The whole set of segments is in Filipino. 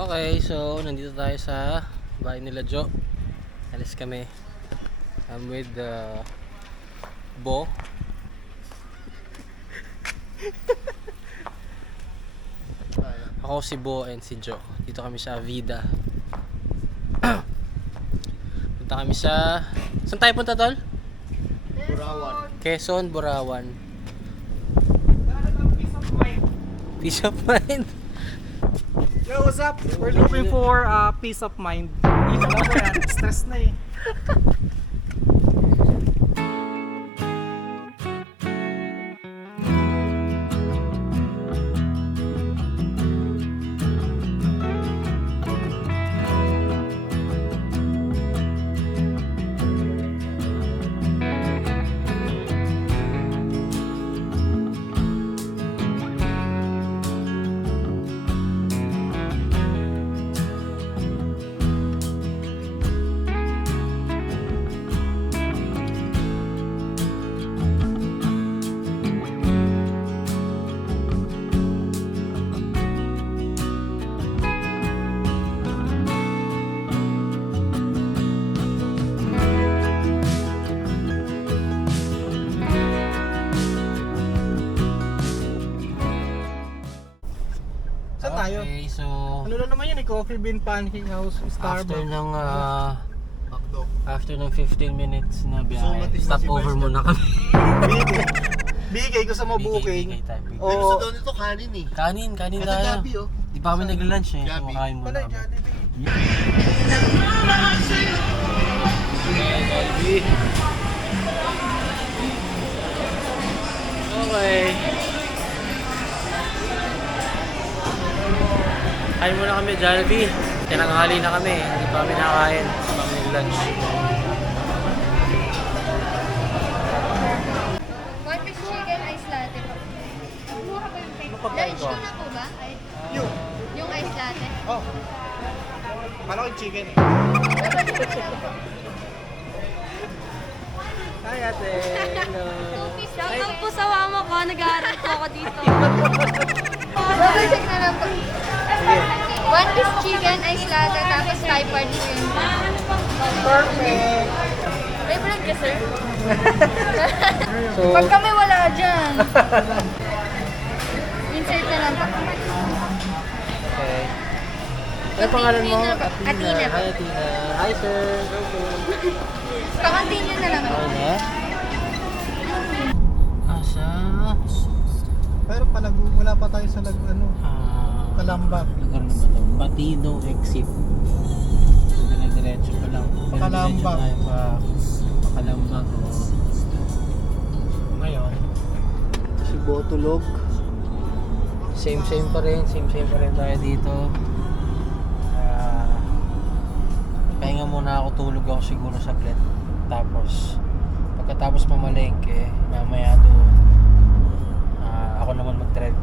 Okay, so nandito tayo sa bahay nila Jo. Alis kami. I'm with Bo. Ako si Bo and si Jo. Dito kami sa Vida. Punta kami sa... Saan tayo punta, tol? Burawan. Quezon, Burawan. Peace of mind. Yo, what's up? We're looking for peace of mind. Alam mo yan, stress na eh. Saan tayo? Okay, so... Ano na naman yun eh, Coffee Bean Pancake House, Starbucks. After ng 15 minutes na biyahe, So, matis na stop si over Vice muna kami. Bigay ko sa mabuking. Bigay tayo. Oo. Pero sa doon ito kanin eh. Kanin Ito tayo. Gabi oh. Di pa kami nag-lunch eh. Gabi. Kumakain muna Wala, kami. Jollibee. Okay. Kain muna kami, Jollibee. Tinanghali na kami. Hindi pa kami nakakain. Hindi pa kami nag-lunch. One piece chicken, ice latte po. Mura ba yung cake? pagkain Lunch ko? ko na po ba? Yung. Yung ice latte? Oh. Malaking chicken eh. Hi ate. Hello. Shoutout po sa mama ko, nag-aaral po ako dito. Double check na lang po. One piece chicken, ice latte, tapos Thai party po yun. Perfect. May vlog ka, sir? So, Pag kami wala dyan. Insert na lang po. okay. Ano pangalan mo? Athena po. Hi, Athena. Hi, sir. Pa-continue na lang po. Okay na? Asa? Pero wala pa tayo sa Kalambak. Lugar naman ito. Batino exit. Diretso pa lang. Pakalambak. Diretso tayo pa Pakalambak. Ngayon, Si Botulog. same pa rin tayo dito. Pahinga muna ako, tulog ako siguro saglit. Tapos pagkatapos mamalengke, mamaya doon ako naman mag-drive.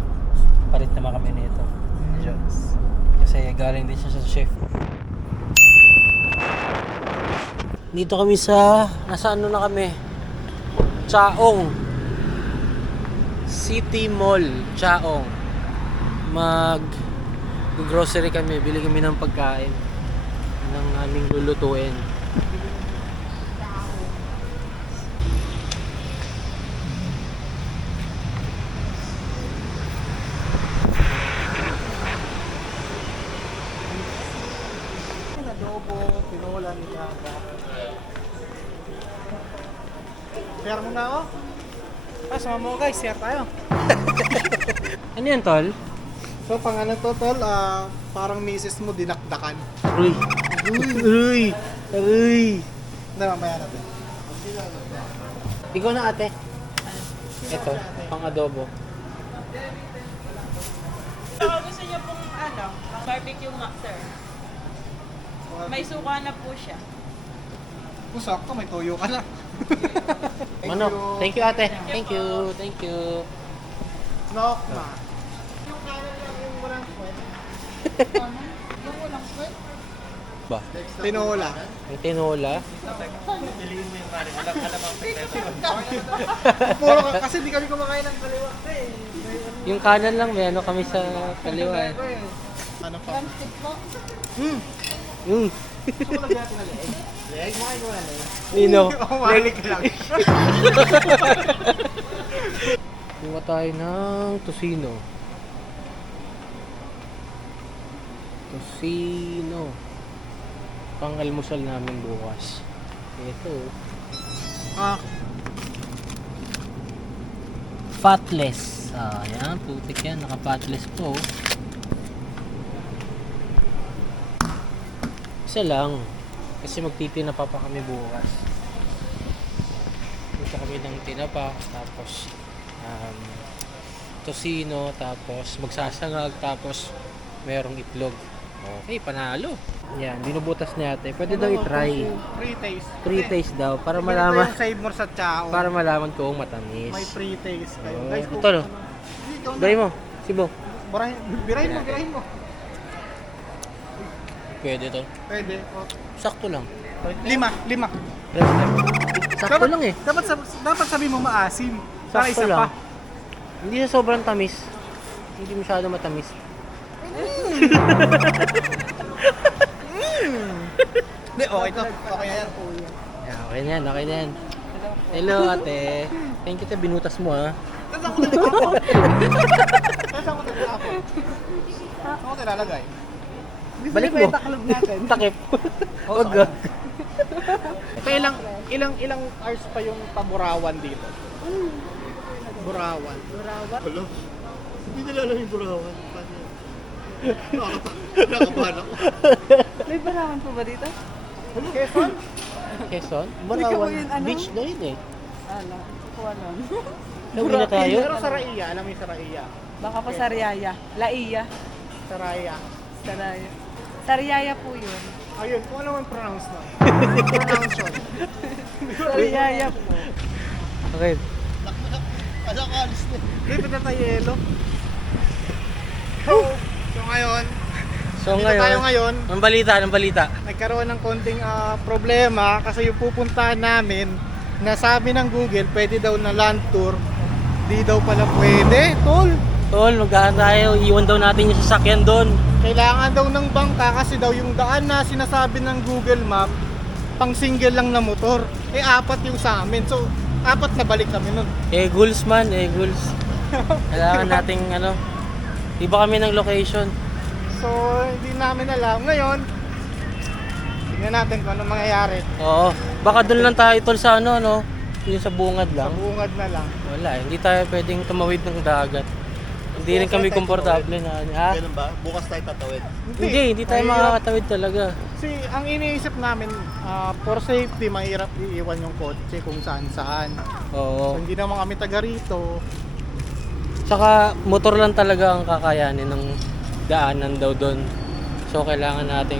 Palit naman kami nito. Kasi galing din siya sa shift. Dito kami sa nasa ano na kami? Chaong City Mall, Chaong. Grocery kami, bili kami ng pagkain ng aming lulutuin. Adobo, tinola, nilaga. Share mo na ako. Sama mo guys, share tayo. Ano yan, tol? So pang ano to tol, parang misis mo dinakdakan. Uy! Uy! Uy! Hindi, mamaya natin. Ikaw na, ate. Ito, pang adobo. Gusto niyo pong barbecue mac, sir. May suka na po siya. Kung sakto, may toyo ka na. Manok. Thank you, ate. Thank you. Snock na. Yung kanan lang yung walang kwet. Yung walang kwet. Ba? Tinola. May tinola. Puro ka, kasi di kami kumakain ng kaliwa eh. Yung kanan lang, may ano kami sa kaliwa eh. Ano pa? Drumstick po. Mm. Gusto ko lagyan natin ng leg. Leg? Makain ko na leg. Nino. Malik lang. Kuha tayo ng tosino. Tosino. Pang-almusal namin bukas. Ito. Ah, Fatless. Ayan, putik yan. Naka-fatless po. Isa lang. Kasi magtitinapa pa kami bukas. Dito kami ng tinapa. Tapos, tosino. Tapos, magsasangag. Tapos, merong itlog. Okay, panalo. Yan, binubutas ni ate. Pwede daw i-try. pre-taste. Pre-taste daw. Para Ito malaman. yung save more sa chao. Para malaman kung matamis. May pre-taste kayo. Oh, Guys, ito no. Gawin mo. Sibo. Birahin mo. Pwede to. Pwede. Oh. Sakto lang. 5. Sakto lang eh. Dapat sabi mo maasim. Para Sakto isa lang. pa. Hindi na sobrang tamis. Hindi masyado matamis. Hindi, okay to. Okay yan. Yeah, okay na yan, okay na yan. Hello ate. Thank you te, binutas mo ha. Saan ko nagtatapon? Saan ko nilalagay? Balik mo. Takip. Wag ka. Ito ilang hours pa yung paburawan dito? Burawan. Hello? Hindi nila alam yung Burawan. Nakabahan ako. May barawan po ba dito? Quezon? Quezon? Ikaw Barawan yun, ano? Beach na yun eh. Ala, hindi ko alam. Uwi na tayo? Pero Saraiya, alam mo yung Saraiya? Baka po Sariaya. Laiya. Saraya. Saraya. Sariaya po yun. Ayun, kung ano man pronounce na. Pronounce yun. Sariaya po. Okay. Alis na. Dito na tayo yelo. So ngayon, So dito tayo ngayon, ang balita. nagkaroon ng konting problema kasi yung pupuntahan namin, nasabi ng Google, pwede daw na land tour. Di daw pala pwede, tol. Tol, magkaan tayo. Iwan daw natin yung sasakyan doon. Kailangan daw ng bangka kasi daw yung daan na sinasabi ng Google Map, pang single lang na motor. 4 yung sa amin. So, 4 na balik kami nun. Goals man, goals. Kailangan nating iba kami ng location. So, hindi namin alam. Ngayon, tingnan natin kung ano mangyayari. Oo. Baka doon lang tayo tol sa no? Yung sa bungad lang. Bungad na lang. Wala, hindi tayo pwedeng tumawid ng dagat. Hindi rin kami komportable na. Ha? Ganun ba? Bukas tayo tatawid. Hindi tayo Mahirap. makakatawid talaga. Kasi ang iniisip namin, for safety, mahirap iiwan yung kotse kung saan-saan. So, Oo. hindi naman kami taga rito. Saka motor lang talaga ang kakayanin ng daanan daw doon. So kailangan nating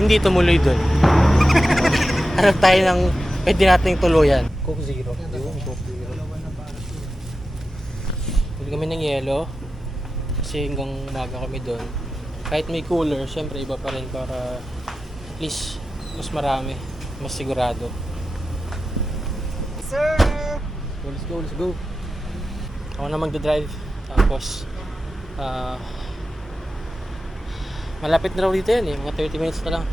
hindi tumuloy doon. Hanap tayo ng pwede nating tuluyan. Coke Zero. Yun, Coke Zero. Bili kami ng yelo. Kasi hanggang umaga kami doon. Kahit may cooler, syempre iba pa rin para at least mas marami, mas sigurado. Sir! So, let's go. Ako na magdadrive. Tapos, malapit na raw dito yan eh. Mga 30 minutes na lang.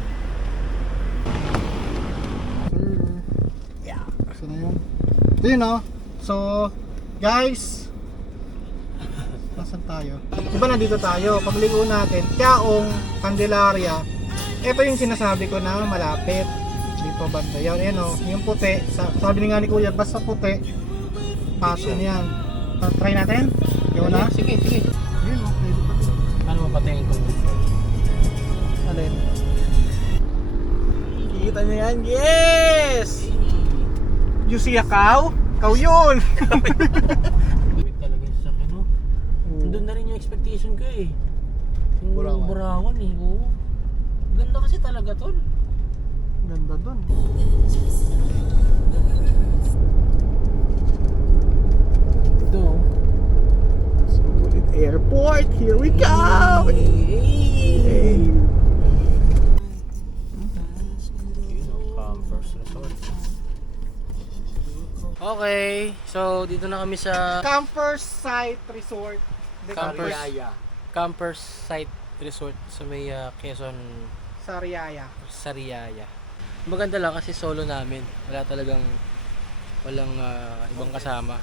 So na yun. Ito yun So, guys. Nasaan tayo? Diba nandito tayo? Pagligo natin. Kaong, Candelaria. Ito yung sinasabi ko na malapit. Dito banda yan. Ayan yung puti. Sabi nga ni Kuya, basta puti. Passion yan. Try natin? Gawa na? Sige. Yun pwede pa ito. Ano mo patingin ko? Alin? Kita niyo yan? Yes! You see a cow? Cow yun! Wait talaga yung sasakyan no? Doon na rin yung expectation ko eh. Yung Burawan. Burawan eh. Oo. Ganda kasi talaga tol. Ganda dun. Ito. Sulit airport! Here we go! Hey. Okay, so dito na kami sa Campers Site Resort de Campers. Cariaya. camper site resort sa may Quezon, Sariaya. Sariaya. Maganda lang kasi solo namin. Walang ibang kasama.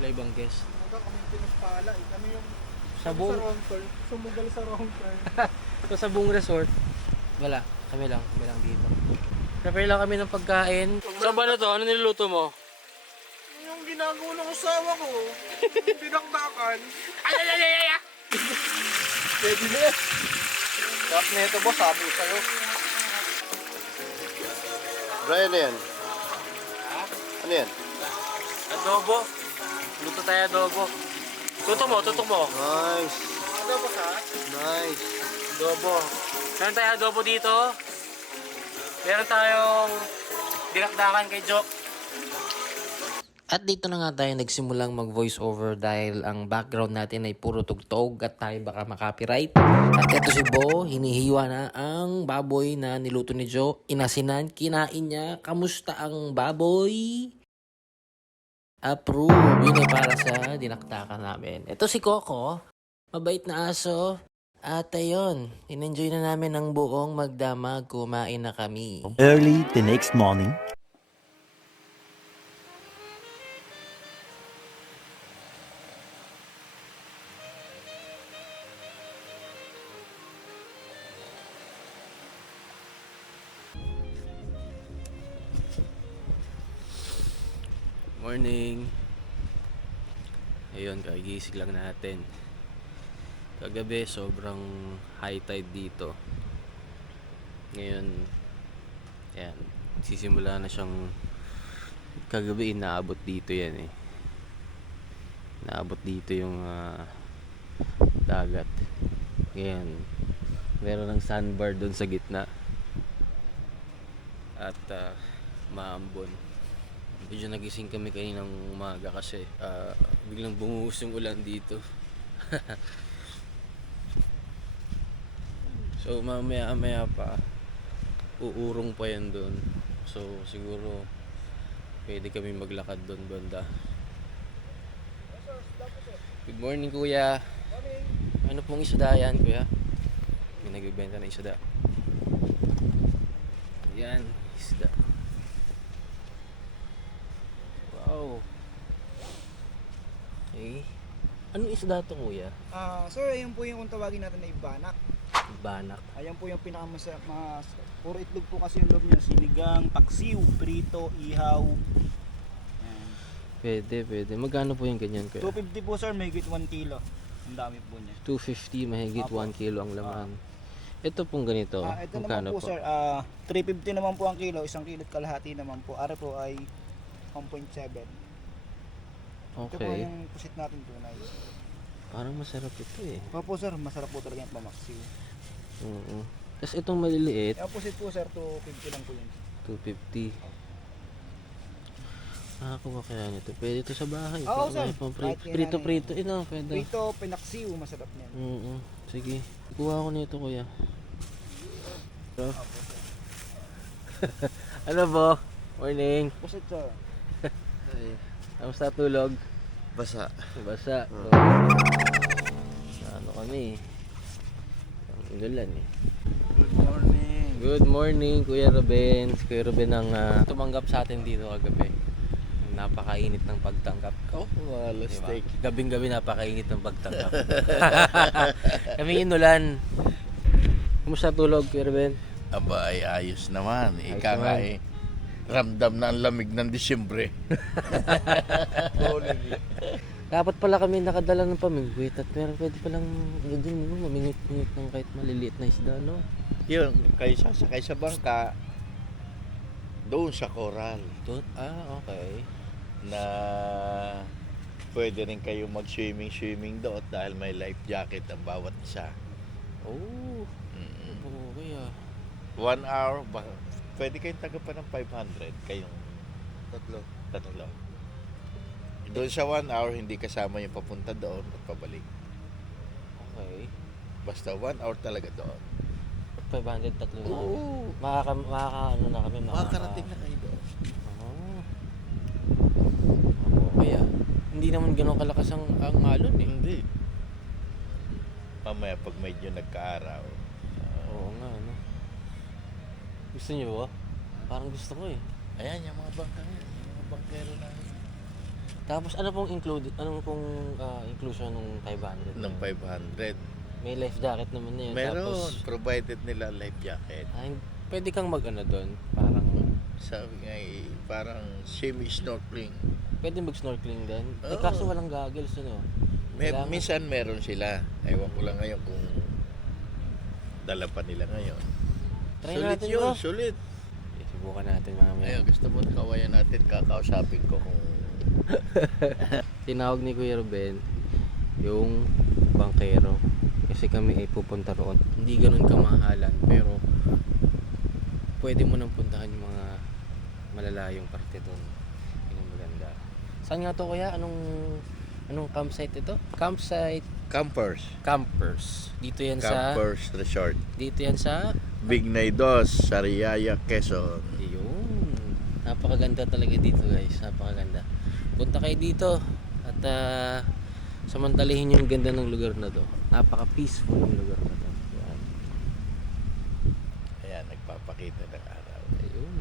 Wala ibang guest. Hanggang kami pinagpala eh. Kami yung Sa buong, wrong turn. Sumugal sa wrong turn. so, sa buong resort, wala. Kami lang dito. Prepare lang kami ng pagkain. Saan ba na to? Ano niluluto mo? Yung ginagawa ng asawa ko. Pinakdakan. Pwede na yan. Sarap na ito boss, sabi ko sa'yo. Brian, ano yan? Ano yan? Adobo. Luto tayo adobo. Tutok mo. Nice. Ano boss ha? Nice. Adobo. Meron tayo adobo dito. Meron tayong dinakdakan kay Jok. At dito na nga tayo nagsimulang mag voice over dahil ang background natin ay puro tugtog at tayo baka makopyright. At eto si Bo, hinihiwa na ang baboy na niluto ni Joe. Inasinan, kinain niya. Kamusta ang baboy? Approve. Yun ay para sa dinakdakan namin. Ito si Coco, mabait na aso. At ayun, in-enjoy na namin ang buong magdamag, kumain na kami. Early the next morning. Morning. Ayun, kagising lang natin. Kagabi, sobrang high tide dito. Ngayon, ayan, sisimula na siyang kagabi, inaabot dito yan eh. Inaabot dito yung dagat. Ngayon, meron ng sandbar doon sa gitna. At maambon. Medyo nagising kami kaninang umaga kasi biglang bumuhos yung ulan dito. So mamaya pa uurong pa yan doon. So siguro pwede kami maglakad doon banda. Good morning kuya. Ano pong isda yan kuya? May nagbibenta na isda. Yan, isda. Wow. Okay. Anong isda to kuya? Sir, ayun po yung kung tawagin natin na ibanak. Banak. Ayan po yung puro itlog po kasi yung loob niya. Sinigang, paksiw, prito, ihaw. Ayan. Pwede. Magkano po yung ganyan kuya? 250 po sir, may higit 1 kilo. Ang dami po niya. 250 mahigit Apo. 1 kilo ang laman. Ito pong ganito. Ito Magkano naman po, sir, 350 naman po ang kilo, 1 kilo't kalahati naman po. Are po ay 1.7. Ito po Okay. yung pusit natin tunay. Parang masarap ito eh. Opo sir, masarap po talaga yung pamaksiw. Oo. Tapos itong maliliit, Yung pusit po sir, 250 lang po yun. 250. Nakakuha kaya nito. Pwede ito sa bahay. Oo, Pwede sir. may pang Kahit prito. kailangan Prito. Ito, pwede. Prito, pinaksiw, masarap niyan. Oo. Sige. Kuha ko nito kuya. Ito. Ano po? Morning. Pusit sir. Kamusta tulog? Basa. Basa. Ano kami? Ang ulan eh. Good morning. Good morning, Kuya Ruben. Si Kuya Ruben ang tumanggap sa atin dito kagabi. Napakainit ng pagtanggap. Oh, mga Diba? steak. Gabing-gabi napakainit ng pagtanggap. Kaming inulan. Kumusta tulog, Kuya Ruben? Aba ay ayos naman. Ayos Ika nga naman. eh, ramdam na ang lamig ng Disyembre. Dapat pala kami nakadala ng pamingwit at meron pwede palang doon mamingwit-mingwit ng kahit maliliit na isda, no? Yun, kayo sasakay sa bangka, doon sa Coral, Okay. na pwede rin kayo mag-swimming doon dahil may life jacket ang bawat isa. Oh, Mm. okay ah. 1 hour, pwede kayong tagapan ng 500, kayong tatlo. Doon sa 1 hour, hindi kasama yung papunta doon at pabalik. Okay. Basta 1 hour talaga doon. 500 tatlo na. Oo. Ano na kami, Makakarating na kayo doon. Oh. Okay ah. Hindi naman gano'ng kalakas ang alon eh. Hindi. Mamaya pag medyo nagkaaraw. Oo nga, ano. Gusto niyo ba? Parang gusto ko eh. Ayan, yung mga bangka yan. Yung mga bangkero na Tapos ano pong inclusion ng 500? ng 500. May life jacket naman na yun. Meron, Tapos, provided nila life jacket. pwede kang mag-ano doon. Parang, Sabi nga parang semi-snorkeling. pwede mag-snorkeling din. Eh, Oo. kaso walang goggles, ano. Kailangan- Minsan meron sila. Ewan ko lang ngayon kung dala pa nila ngayon. Try Sulit natin yun, bro. sulit. Subukan natin mamaya. Ayun, gusto mo kawayan natin, kakausapin ko kung Tinawag ni Kuya Ruben yung bangkero kasi kami ay pupunta roon. Hindi ganun kamahalan pero pwede mo nang puntahan yung mga malalayong parte doon. Yun ang maganda. Saan nga to kuya? Anong campsite ito? Campers. Dito yan Campers Resort. dito yan sa Bignay 2, Sariaya, Quezon. Yun. Napakaganda talaga dito guys. Napakaganda. Punta kayo dito at samantalihin yung ganda ng lugar na to. Napaka-peaceful yung lugar na to. Yan. Ayan, nagpapakita ng araw. Ayun.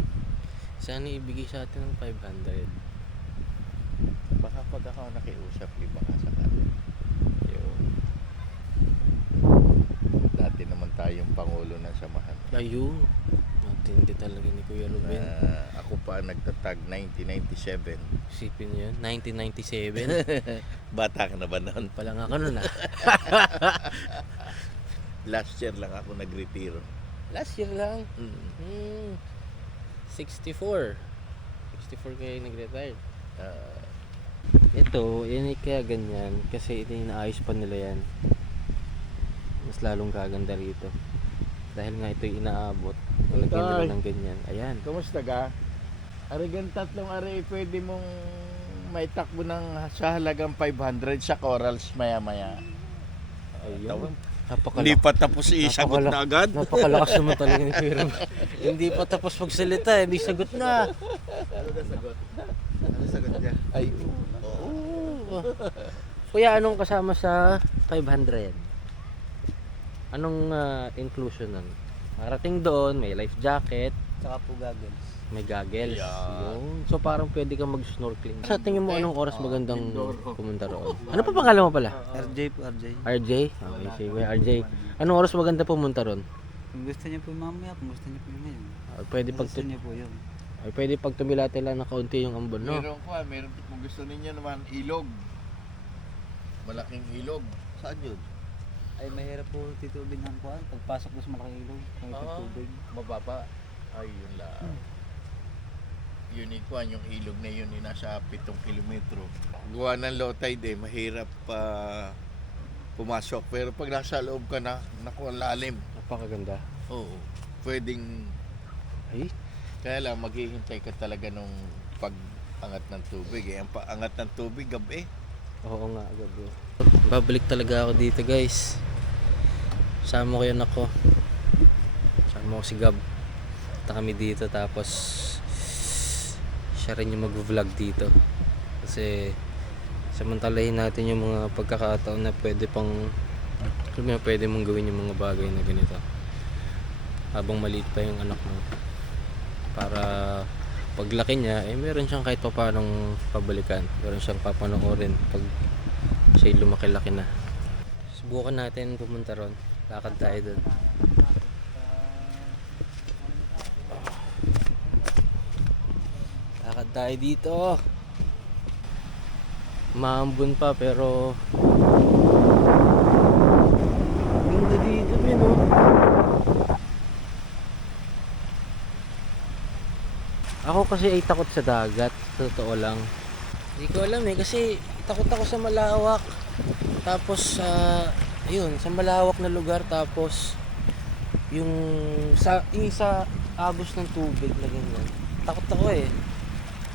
Sana ibigay sa atin ng 500. Baka pag ako nakiusap, baka sakali. Ayun. Dati naman tayong Pangulo ng Samahan. Ayun. Matindi talaga ni Kuya Ruben. Ako pa ang nagtatag 1997. Isipin niyo yun. 1997. Bata ka na ba noon? Pala nga ka nun ah. Last year lang ako nag-retiro. Last year lang. 64 kayo nag-retire. Ito, yan ay kaya ganyan kasi ito yung naayos pa nila yan. Mas lalong gaganda rito. Dahil nga ito yung inaabot. Lagyan nila ng ganyan. Ayan. Kamusta ka? Arigan tatlong ari, pwede mong may takbo sa halagang 500 sa corals maya-maya. Ayun. Hindi pa tapos isagot na agad. Napakalakas naman talaga ni Kuya Ruben. Hindi pa tapos magsalita, hindi sagot na. Ano sagot niya? Ay, Kuya, anong kasama sa 500? Anong inclusion nun? Marating doon, may life jacket, Saka po goggles. may goggles. Yeah. Yun. So parang pwede kang mag-snorkeling. Sa tingin mo anong oras magandang pumunta roon? Ano pa pangalan mo pala? RJ po, RJ. RJ? Okay, sige RJ. Anong oras maganda pumunta roon? Kung gusto niyo po mamaya, kung gusto niyo po ngayon. Pwede pag niyo po yun. pwede pag tumilate lang na kaunti yung ambon, no? meron kung gusto ninyo naman ilog. Malaking ilog. Saan yun? Ay, mahirap po titubig ng kuhan. Pagpasok mo sa malaking ilog, may tubig. Mababa. Ay, yun lang. Unique one, yung ilog na yun, nasa 7 kilometro. Gawa ng low tide mahirap pumasok. Pero pag nasa loob ka na, naku, ang lalim. Napakaganda. Oo. Pwedeng, Ay, kaya lang, maghihintay ka talaga nung pag-angat ng tubig. Ang paangat ng tubig, gabi. oo nga, gabi. Babalik talaga ako dito, guys. Sama ko yun ako. Sama ko si Gab. Punta kami dito, tapos siya rin yung mag-vlog dito. Kasi samantalahin natin yung mga pagkakataon na pwede pang pwede mong gawin yung mga bagay na ganito habang maliit pa yung anak mo, para paglaki niya meron siyang kahit pa paanong pabalikan, meron siyang papanoorin pag siya lumaki-laki na. Subukan natin pumunta ron, lakad tayo doon. Lakad tayo dito. Maambon pa pero ganda dito din oh. Ako kasi ay takot sa dagat, totoo lang. Hindi ko alam kasi takot ako sa malawak. Tapos ayun, sa malawak na lugar, tapos yung sa agos ng tubig na ganyan. Takot ako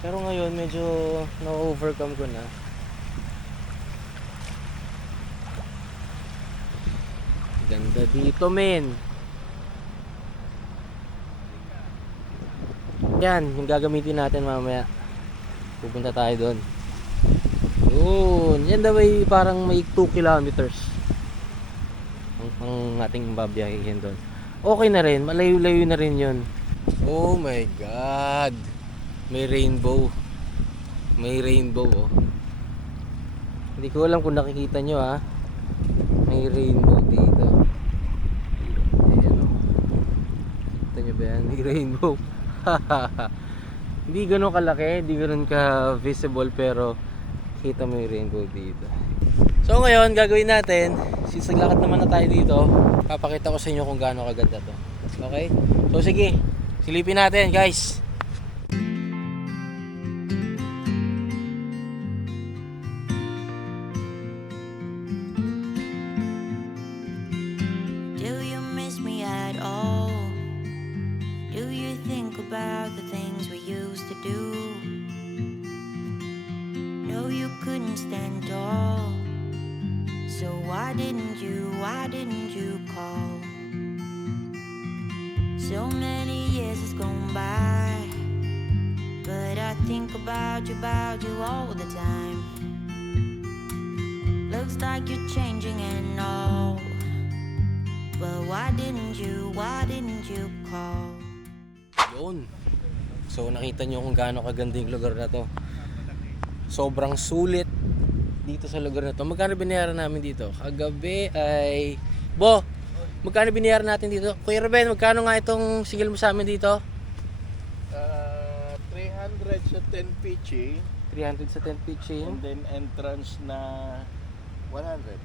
Pero ngayon medyo na-overcome ko na. Ganda dito, men. Yan, yung gagamitin natin mamaya. Pupunta tayo doon. Yun, yan daw ay parang may 2 kilometers. ang ating babiyahin doon. Okay na rin, malayo-layo na rin yun. Oh my God! May rainbow. May rainbow, oh. Hindi ko alam kung nakikita nyo, ha. May rainbow dito. Ayan, oh. Kita nyo ba yan? May rainbow. Hindi ganun kalaki, hindi ganun ka-visible, pero kita mo yung rainbow dito. So ngayon, gagawin natin, since naglakad naman na tayo dito, papakita ko sa inyo kung gaano kaganda to. Okay? So sige, silipin natin, guys. Do you miss me at all? Do you think about the things we used to do? No, you couldn't stand tall. So why didn't you call? So many years has gone by, but I think about you all the time. Looks like you're changing and all, but why didn't you call? Yun. So nakita nyo kung gaano kaganda yung lugar na to. Sobrang sulit dito sa lugar na to. Magkano binayaran namin dito? Kagabi ay... Bo! Magkano binayaran natin dito? Kuya Ruben, magkano nga itong single mo sa amin dito? 300 sa 10 pitching. 300 sa 10 pitching. And then entrance na 100.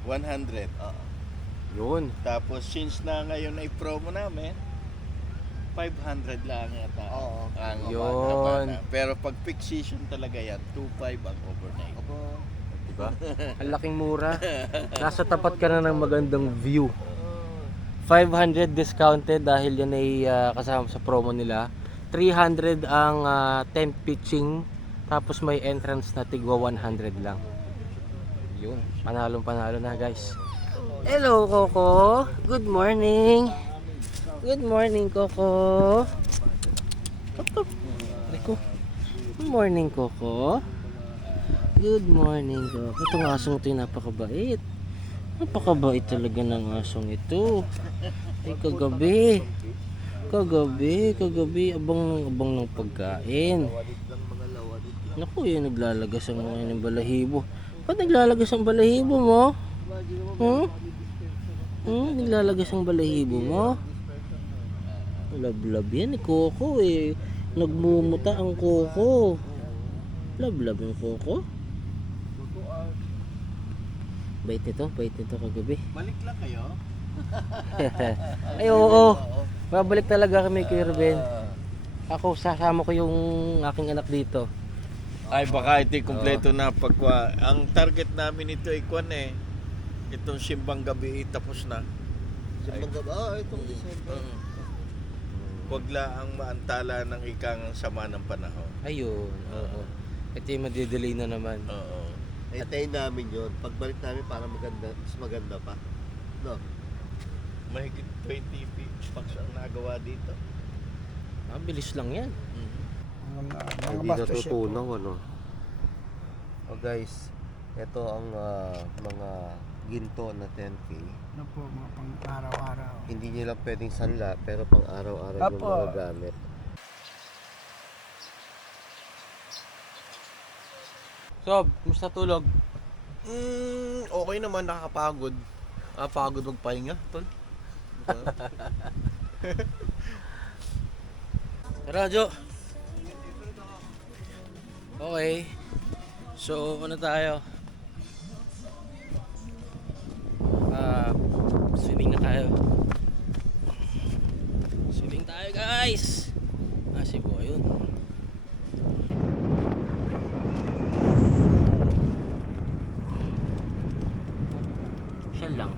Yun. Tapos since na ngayon ay promo namin, 500 lang yata. Oo. Ang Yun. Pero pag peak season talaga yan, 2.5 ang overnight. Diba? Ang laking mura. Nasa tapat ka na ng magandang view. 500 discounted dahil yan ay kasama sa promo nila. 300 ang tent pitching. Tapos may entrance na tigwa 100 lang. Yun. Panalong-panalo na, guys. Hello, Coco. Good morning. Good morning, Coco. Rico. Good morning, Coco. Good morning, Coco. Itong asong ito yung napakabait. Napakabait talaga ng asong ito. Ay, kagabi. Abang ng pagkain. Naku, yun, naglalagas ang mga ng balahibo. Ba't naglalagas ang balahibo mo? Naglalagas ang balahibo mo? Love yan ni Coco eh. Nagmumuta ang Coco. Love yung Coco. Bait nito kagabi. Balik lang kayo? Ay oo. Babalik talaga kami kay Ruben. Ako sasama ko yung aking anak dito. Ay baka ito kumpleto na pagwa. Ang target namin ito ay kwan eh. Itong simbang gabi tapos na. Simbang gabi? Itong December. Huwag lang maantala ng ikang sama ng panahon. Ayun, oo. Ito yung madidelay na naman. Oo. Itayin namin yun. Pagbalik namin para maganda, mas maganda pa. No? Mahigit 20 packs ang nagawa dito. Bilis lang yan. Hindi natutunaw, ano? Oh guys, ito ang mga ginto na 10K. Ano po, mga pang araw-araw. Hindi nyo lang pwedeng sanla, pero pang araw-araw yung Apo. mga gamit. So, kumusta tulog? Okay naman, nakakapagod. Pagod magpahinga, tol. Radyo. Okay. So, ano tayo? Swimming na tayo. Swimming tayo, guys. Si Boy yun. Siya lang.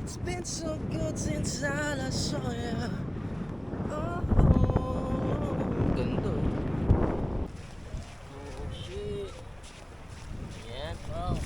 It's been so good since I last saw ya. Oh, ganda. Oh shit. Yan, bro.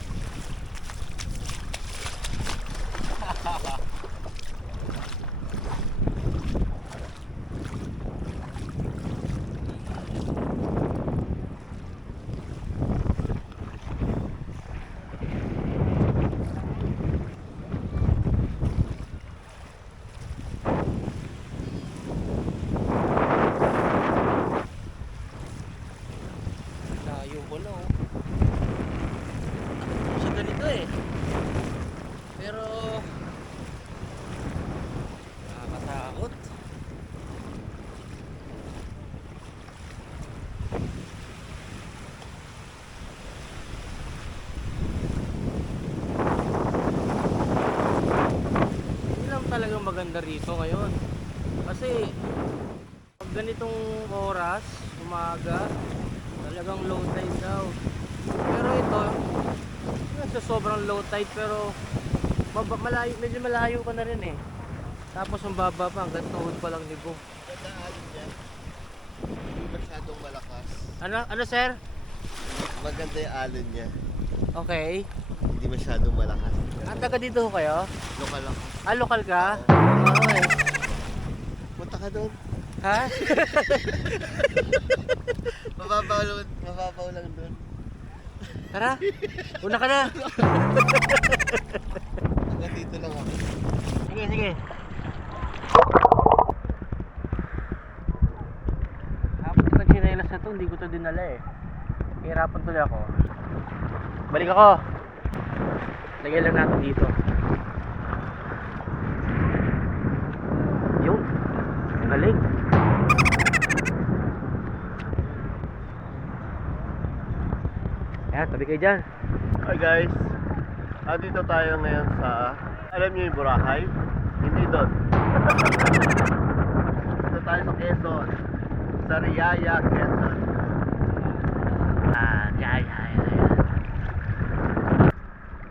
talagang maganda rito ngayon. Kasi pag ganitong oras, umaga, talagang low tide daw. Pero ito, nasa sobrang low tide pero malayo, medyo malayo ka na rin eh. Tapos ang baba pa, hanggang tuhod pa lang libo. Ganda alon niya. Hindi masyadong malakas. Ano sir? Maganda yung alon niya. Okay. Hindi masyadong malakas. Taga dito ho kayo? Lokal ako. Lokal ka? Okay. Punta ka doon. Ha? Mababaw lang doon. Tara, una ka na. Hanggang dito lang ako. Sige, sige. Dapat itong chinelas na to, hindi ko to dinala eh. Hihirapan tuloy ako. Balik ako. Lagyan lang natin dito. Yun. Ang galing. Ayan, tabi kayo dyan. Hi guys. Dito tayo ngayon sa... Alam niyo yung Boracay? Hindi doon. Dito tayo sa Quezon. Sa Riyaya, Quezon.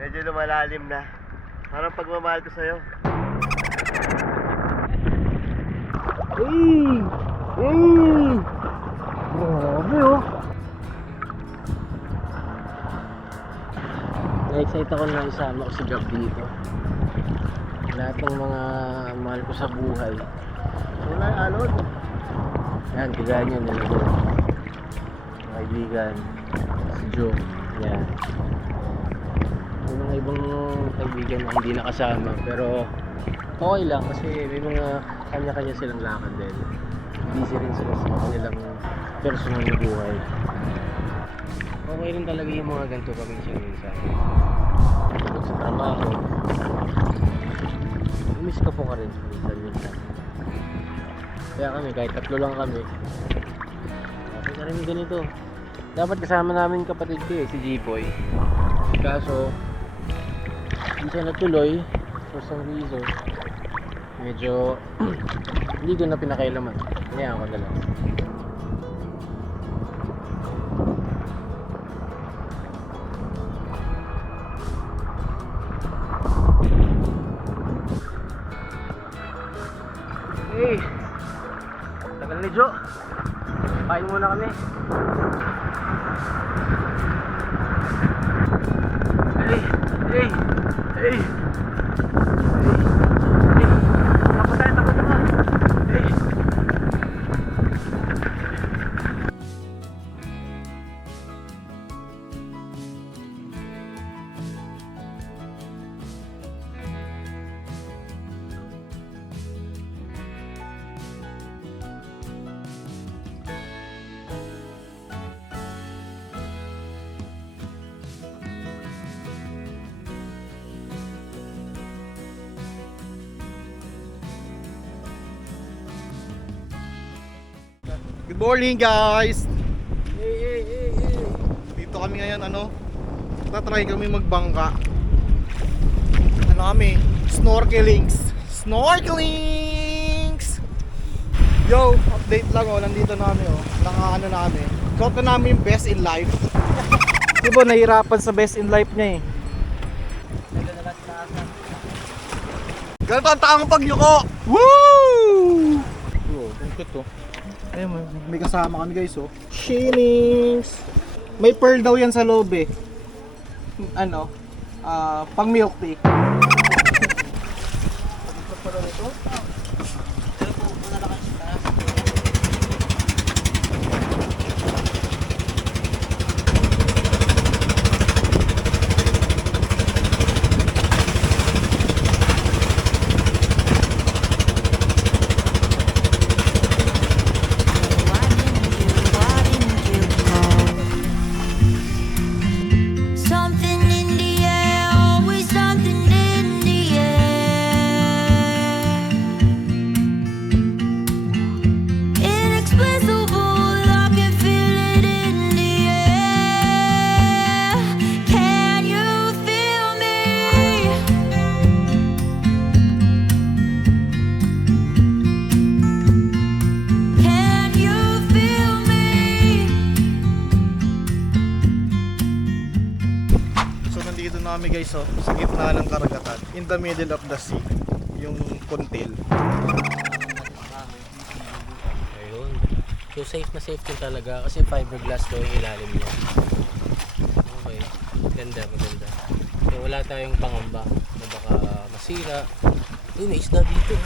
Medyo lumalalim na. Parang pagmamahal ko sa'yo. Grabe oh. Na-excite ako na isama ko si Gab dito. Lahat ng mga mahal ko sa buhay. Wala yung alon. Yan, kagaya nyo nila doon. Mga kaibigan, si Joe, yan. May mga ibang kaibigan na hindi nakasama, pero okay lang kasi may mga kanya-kanya silang lakad din. Busy rin sila sa kanilang personal na buhay. Okay rin talaga yung mga ganito paminsan-minsan. Pagod sa trabaho, miss ka po ka rin minsan-minsan. Kaya kami, kahit tatlo lang kami, okay na rin ganito. Dapat kasama namin kapatid ko eh, si G-Boy. Kaso, hindi siya natuloy for some reason. Medyo hindi ko na pinakailaman. Kaya ako na lang. Hey! Tagal ni Jo. Kain muna kami. Hey! Hey! Hey! Takbo tayo, takbo tayo. Hey! Good morning guys! Hey! Dito kami ngayon tatry kami magbangka. Kami? Snorkelings! Yo! Update lang nandito na kami namin. Suot na namin yung best in life. Diba nahirapan sa best in life niya eh. Ganito ang taong pagyuko! Woo! Ang cute ayun, may kasama kami guys Shinings! May pearl daw yan sa loob eh. Pang milk tea. Something in the air, always something in the air. guys, oh, sa gitna ng karagatan, in the middle of the sea, yung Kuntil. Ayun. So safe na safe din talaga kasi fiberglass daw yung ilalim niya. Okay. Maganda, maganda. So wala tayong pangamba na baka masira. Uy, may isda dito.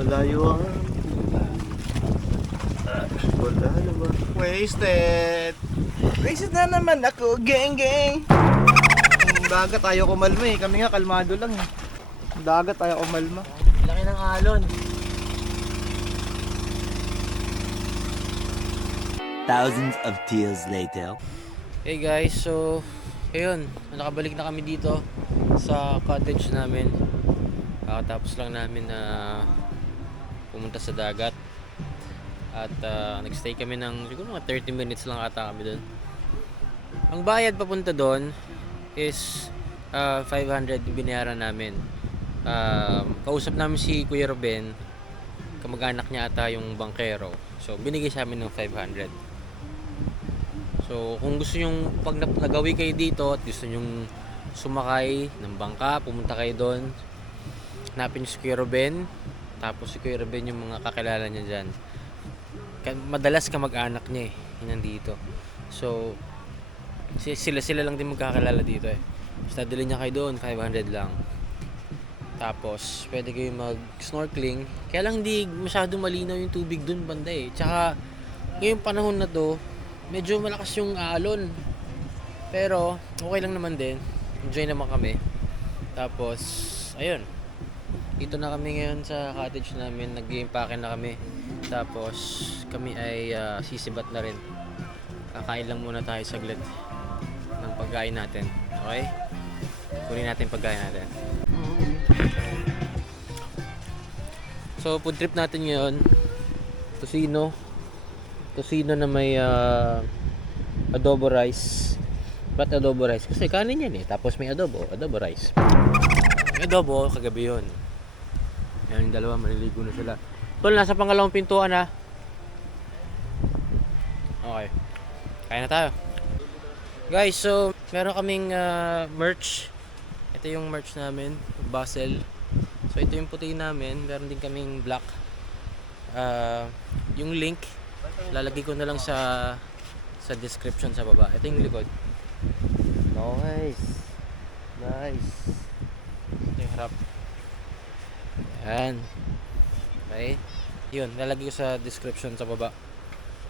Malayo ang wala naman. Wasted! Wasted na naman ako, gang gang! Ang dagat ayaw kumalma eh, kami nga kalmado lang eh. Ang dagat ayaw kumalma. Laki ng alon. Thousands of tears later. Hey guys, so ayun, nakabalik na kami dito sa cottage namin. Kakatapos lang namin na pumunta sa dagat. At nagstay kami ng siguro mga 30 minutes lang ata kami doon. Ang bayad papunta doon is 500 yung binayaran namin. Kausap namin si Kuya Ruben, kamag-anak niya ata yung bangkero. So binigay sa amin ng 500. So kung gusto nyong pag nagawi kayo dito at gusto nyong sumakay ng bangka, pumunta kayo doon, hanapin si Kuya Ruben. Tapos si Kuya Ruben yung mga kakilala niya dyan. Madalas kamag-anak niya eh, yun nandito. So sila lang din magkakilala dito eh. Basta dali niya kayo doon, 500 lang. Tapos pwede kayo mag-snorkeling. Kaya lang hindi masyadong malinaw yung tubig doon banda eh. Tsaka ngayong panahon na to, medyo malakas yung alon. Pero okay lang naman din. Enjoy naman kami. Tapos ayun, dito na kami ngayon sa cottage namin. Nag-i-impake na kami. Tapos kami ay sisibat na rin. Kakain lang muna tayo saglit ng pagkain natin. Okay? Kunin natin yung pagkain natin. So food trip natin ngayon, Tocino na may adobo rice. Ba't adobo rice? Kasi kanin yan eh. Tapos may adobo rice. May adobo, kagabi yun. Yan yung dalawa, maliligo na sila. Tol, nasa pangalawang pintuan ha. Okay. Kaya na tayo. Guys, so meron kaming merch. Ito yung merch namin, Basel. So ito yung puti namin. Meron din kaming black. Yung link lalagay ko na lang sa description sa baba. Ito yung likod. Nice. Ito yung harap. Yan. Okay. Yun, lalagay ko sa description sa baba.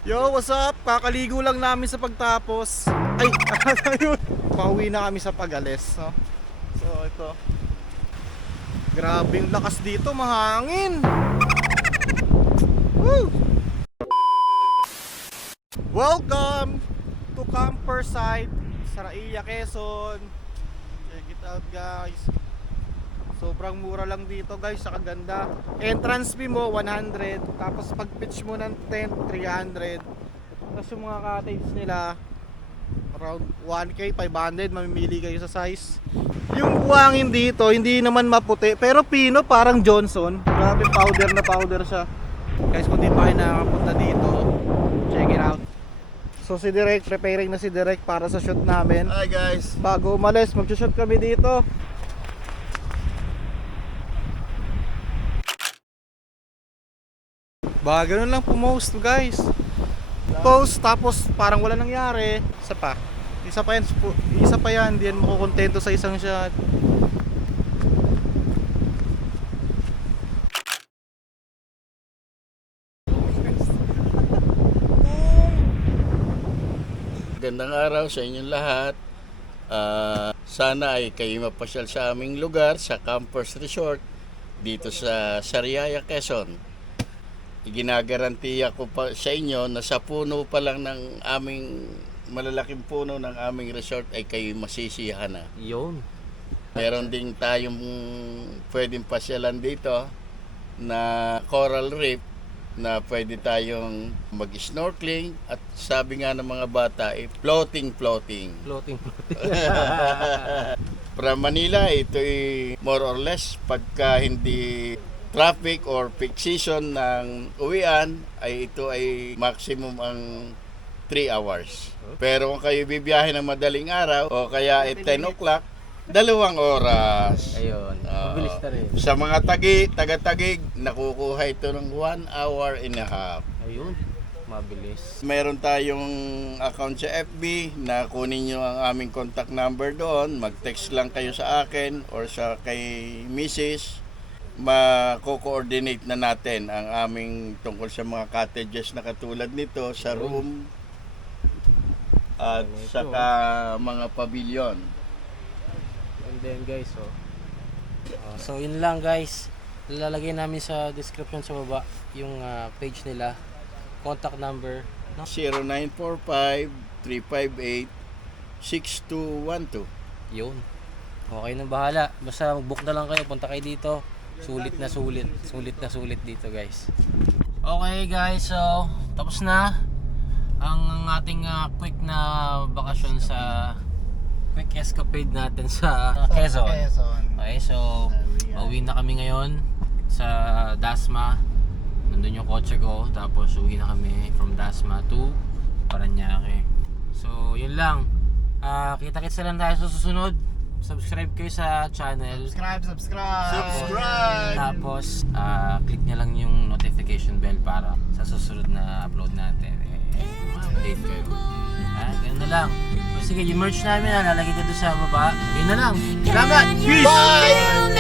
Yo, what's up? Kakaligo lang namin sa pagtapos. Ay, ayun. Pauwi na kami sa Pagales, no? So, ito. Grabe yung lakas dito, mahangin. Woo! Welcome to Camperside, Saraia, Quezon. Check it out, guys. Sobrang mura lang dito, guys, sa kaganda. Entrance fee mo 100, tapos pag pitch mo ng tent 300. Tapos yung mga cottage nila around 1K, 500, mamimili kayo sa size. Yung buhangin dito, hindi naman maputi, pero pino parang Johnson. Grabe, powder na powder siya. Guys, kung di pa kayo nakakapunta dito, check it out. So si Direk, preparing na si Direk para sa shoot namin. Hi guys. Bago umalis, mag-shoot kami dito. Baka ganun lang pumost, guys. Post, tapos parang wala nangyari. Isa pa yan, hindi yan makukontento sa isang shot. Gandang araw sa inyong lahat. Sana ay kayo mapasyal sa aming lugar, sa Campers Resort, dito sa Sariaya, Quezon. Iginagarantiya ko pa sa inyo na sa puno pa lang ng aming malalaking puno ng aming resort ay kayo masisiyahan na. Yun. Meron din tayong pwedeng pasyalan dito na coral reef na pwede tayong mag-snorkeling at sabi nga ng mga bata, floating. Floating. From Manila, ito ay more or less pagka hindi traffic or peak season ng uwian, ay ito ay maximum ang 3 hours. Pero kung kayo bibiyahe ng madaling araw o kaya at 10 o'clock, 2 oras. Ayun. Mabilis na rin. Sa mga taga-tagig, nakukuha ito ng 1 hour and a half. Ayun. Mabilis. Mayroon tayong account sa FB na kunin nyo ang aming contact number doon. Mag-text lang kayo sa akin or sa kay Mrs. Mako-coordinate na natin ang aming tungkol sa mga cottages na katulad nito sa room at saka mga pavilion. And then guys, so yun lang guys. Lalagay namin sa description sa baba yung page nila, contact number, no? 0945-358-6212. Yun. Okay na bahala. Basta mag-book na lang kayo, punta kayo dito. Sulit na sulit dito guys. Okay guys, so tapos na ang ating quick na bakasyon sa quick escapade natin sa Quezon. Okay, so pauwi na kami ngayon sa Dasma. Nandun yung kotse ko, tapos uwi na kami from Dasma to Parañaque. So yun lang. Kita-kits na lang tayo sa susunod. Subscribe kayo sa channel. Subscribe! Tapos click nyo lang yung notification bell para sa susunod na upload natin update kayo. Ganun na lang. O sige, yung merch namin lalagay ko doon sa baba. Yun na lang. Salamat! Peace!